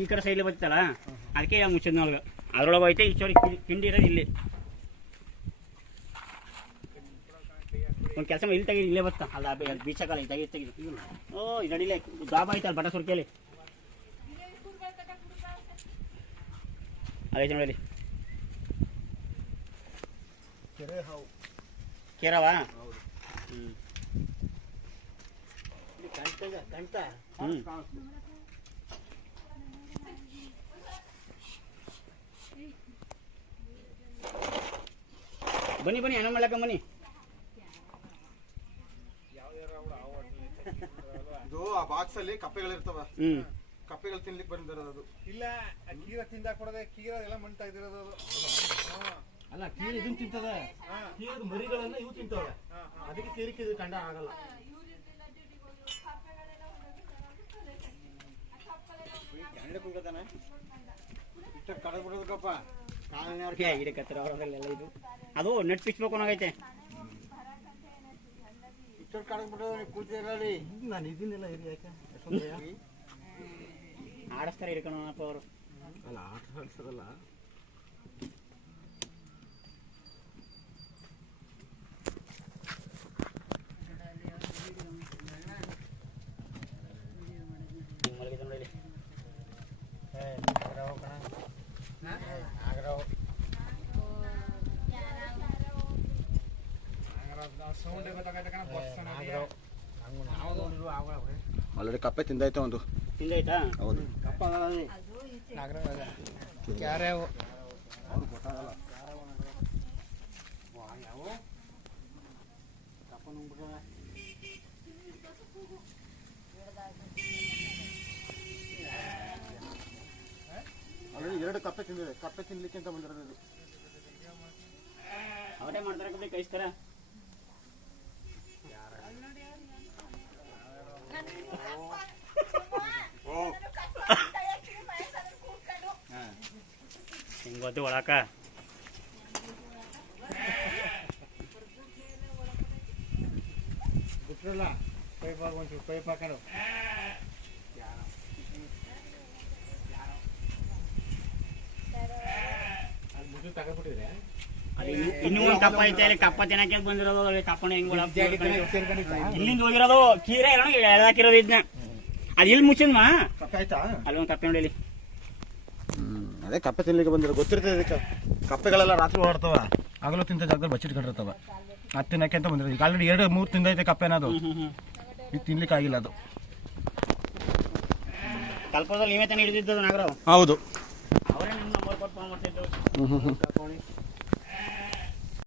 ಈ ಕಡೆ ಸೈಡ್ಲಿ ಬರ್ತಲ್ಲ ಅದಕ್ಕೆ ಮುಚ್ಚಿದ್ನ ಒಳಗೆ ಅದ್ರೊಳಗೆ ಹೋಯ್ತೆ ಈಚೋರಿ ಕಿಂಡಿ ಇರೋದು ಇಲ್ಲಿ ಒಂದು ಕೆಲಸ ಇಲ್ಲಿ ತೆಗಿ ಇಲ್ಲೇ ಬರ್ತಾ ಅಲ್ಲ ಬೀಚಕಲ್ಲ ತೆಗಿದು ಓ ಇದು ನಡಿಲೇ ಗಾಬ ಆಯ್ತಲ್ಲ ಬಟ ಸುರ್ಕೆಯಲ್ಲಿ ಅದೈತೆ ನೋಡಿ ಕೇರವಾ ಬನ್ನಿ ಬನ್ನಿ ಅನ್ನ ಮಾಡ್ಲಕ್ಕ ಬನ್ನಿ ಇದು ಆ ಬಾಕ್ಸ್ ಅಲ್ಲಿ ಕಪ್ಪೆಗಳಿರ್ತವ ಕಪ್ಪೆಗಳು ತಿನ್ಲಿಕ್ಕೆ ಬಂದಿರೋದು ಇಲ್ಲ ಕೀರ ತಿಂದಾಕ್ ಕೊಡದೆ ಕೀರ ಎಲ್ಲ ಮಂಟ ಇದಿರೋದು ಅಲ್ಲ ಕೀರ ಇದನ್ನ ತಿಂತದ ಕೀರದ ಮರಿಗಳನ್ನ ಇವು ತಿಂತವೆ ಅದಕ್ಕೆ ಕೀರಿಕೆ ಇದು ಕಂಡ ಆಗಲ್ಲ ಕಡಬಿಡೋದಕ್ಕಪ್ಪ ಗಿಡಕತ್ರ ಅವರಲ್ಲೆಲ್ಲ ಇದು ಅದು ನೆಟ್ ಪಿಚ್ಬೇಕು ಅನ್ನೋಗೈತೆ ಕಡಬಿಡೋ ಕೂತಿರಲಿ ನಾನು ಇದನ್ನೆಲ್ಲ ಇರಿ ಯಾಕೆ ಆಡಿಸ್ತಾರೆ ಇರ್ಕೊಳಪ್ಪ ಅವರು ಅಲ್ಲ ಆಟ ಆಡ್ಸೋದಲ್ಲ ಆಲ್ರೆಡಿ ಕಪ್ಪೆ ತಿಂದಾಯ್ತಾ ಒಂದು ತಿಂದಾಯ್ತಾ ಹೌದು ಆಲ್ರೆಡಿ 2 ಕಪ್ಪೆ ತಿಂದಿದೆ ಕಪ್ಪೆ ತಿನ್ಲಿಕ್ಕೆ ಅಂತ ಬಂದಿರೋದು ಅವರೇ ಮಾಡ್ತಾರೆ ಕಪ್ಪೆ ಕೈಸ್ತಾರ ಹಿಂಗ್ ಗೊತ್ತು ಒಳಕ ಬಿಟ್ರಲ್ಲ ಪೈಪ್ ಒಂಚೂರು ಪೈಪ್ ಹಾಕೊಂಡು ಅದು ಮುದ್ದು ತಗೊಂಡ್ಬಿಟ್ಟಿದ್ರೆ ಇನ್ನೂ ಒಂದು ಕಪ್ಪ ಐತೆ ಅಲ್ಲಿ ಕಪ್ಪ ತಿನ್ನಕ್ಕೆ ಬಂದಿರೋದು ಕಪ್ಪಣ ಹೆಂಗ್ ಇಲ್ಲಿಂದ ಹೋಗಿರೋದು ಕೀರೆ ಎಳದಾಕಿರೋದು ಇದನ್ನ ಅದು ಇಲ್ಲಿ ಮುಚ್ಚಿದ್ಮ ಕಪ್ಪೆ ಆಯ್ತಾ ಅಲ್ಲಿ ಒಂದು ಕಪ್ಪೆ ನೋಡಿ ಅದೇ ಕಪ್ಪೆ ತಿನ್ಲಿಕ್ಕೆ ಬಂದಿರೋ ಗೊತ್ತಿರ್ತದೆ ಅದಕ್ಕೆ ಕಪ್ಪೆಗಳೆಲ್ಲ ರಾತ್ರಿ ಓಡಾಡ್ತವ ಆಗಲೂ ತಿಂತ ಜಾಗದಲ್ಲಿ ಬಚ್ಚಿಟ್ಕೊಂಡಿರ್ತವ ಅದು ತಿನ್ನಕ್ಕೆ ಅಂತ ಬಂದಿರೋದು ಈಗ ಆಲ್ರೆಡಿ 2-3 ತಿಂದೈತೆ ಕಪ್ಪೆನದು ಇದು ತಿನ್ಲಿಕ್ಕೆ ಆಗಿಲ್ಲ ಅದು ಕಲ್ಪದಲ್ಲಿ ನೀವೇ ತಾನೇ ಹಿಡಿದಿದ್ದು ನಾಗರಾವ್ ಹೌದು ಅವರೇ ನಿಮ್ಮ ನಂಬರ್ ಕೊಟ್ಟು ಫೋನ್ ಮಾಡ್ತಿದ್ದು